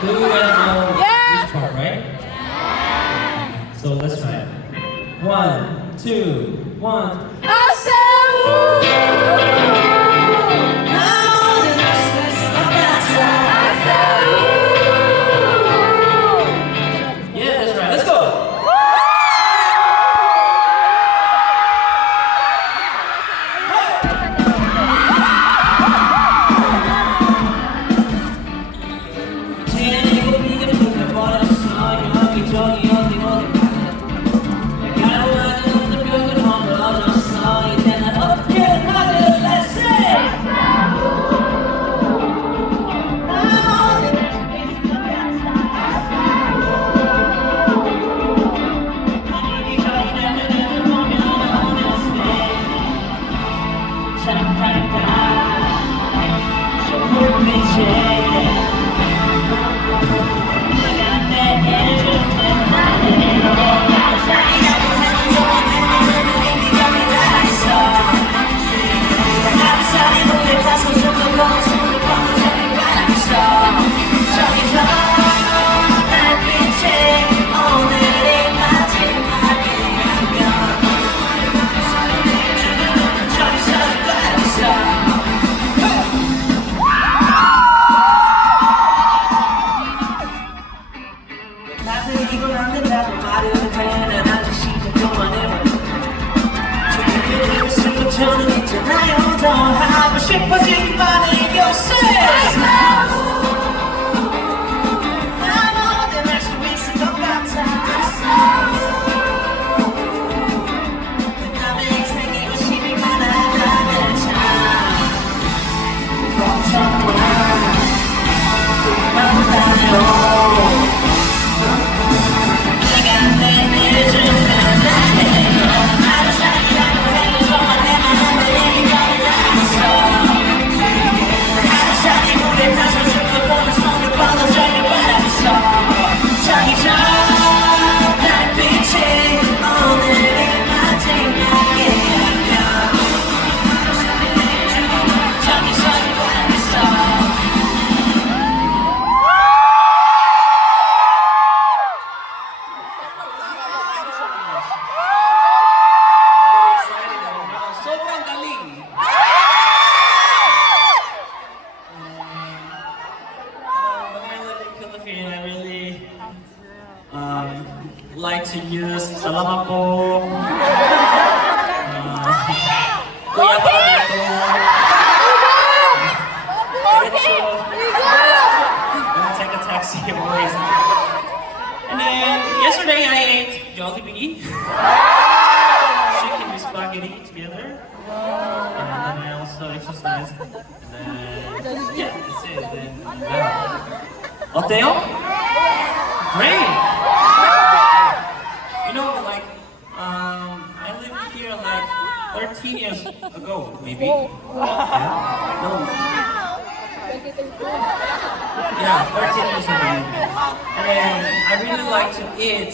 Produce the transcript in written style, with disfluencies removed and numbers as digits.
Do you guys know which part, right? So let's try it. 1, 2, 1. Yeah, that's right. Let's go. 저는 있잖아요 더 하고 싶어지기만 해 요새 난 뭐든 할 수 있을 것 같아 내 남의 인생에 관심이 많아가는 참 걱정과 만나요 내가 내일 주는 날에요 하루 살이라고 해도 정말 내 맘에 내게 가는 날 있어 하루 살이 물에 타서 죽고 보는 손을 뻗어져야 바라겠어 저기 저 달빛이 오늘의 마지막이라면 하루 살이 내일 주는 저기 서기 바라겠어 sobrang galing. When I lived in Philippines, I really like to use salamat po, kuya pa dito, diretso, when I take a taxi always. And then yesterday I ate Jollibee. Chicken with spaghetti together, and then I also exercised. And then, yeah, that's it. Then, 어때요? Great. You know, like, I lived here like 13 years ago, maybe. Yeah. No. Yeah, 13 years ago. And then I really like to eat